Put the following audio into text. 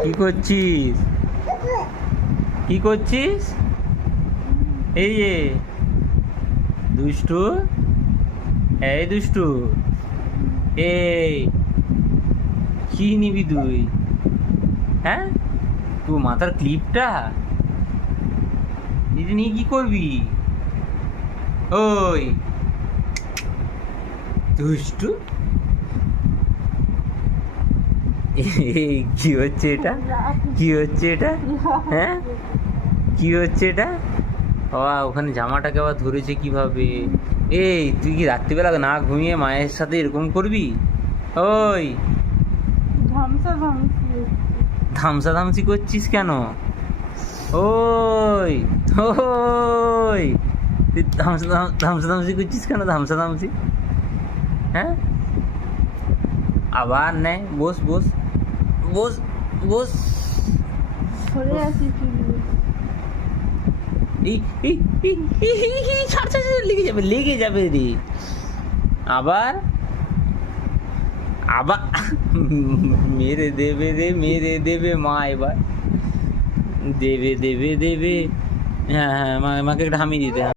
কি করছিস? কি করছিস? এই যে দুষ্টু, এই দুষ্টু, এই কি নিবি তুই? হ্যাঁ, তোর মাথার ক্লিপটা এটা নিয়ে কি করবি? ওই দুষ্টু, এই কি হচ্ছে এটা? কি হচ্ছে এটা? হ্যাঁ, কি হচ্ছে এটা? বাবা, ওখানে জামাটাকে আবার ধরেছে কিভাবে? এই তুই কি রাত্রিবেলা না ঘুমিয়ে মায়ের সাথে এরকম করবি? ওই ধামসি করছিস কেন? ওই ওই তুই ধামসি করছিস কেন? ধামসি, হ্যাঁ? আবার নে, বস বস বস বস। এই এই এই, এই, এই, এই, ছাড় ছাড় ছাড়, লেগে যাবে রে। আবার আবার মেরে দেবে রে, মেরে দেবে মা এবার। দেবে দেবে দেবে। হ্যাঁ হ্যাঁ, মাকে একটা হামি দিতে।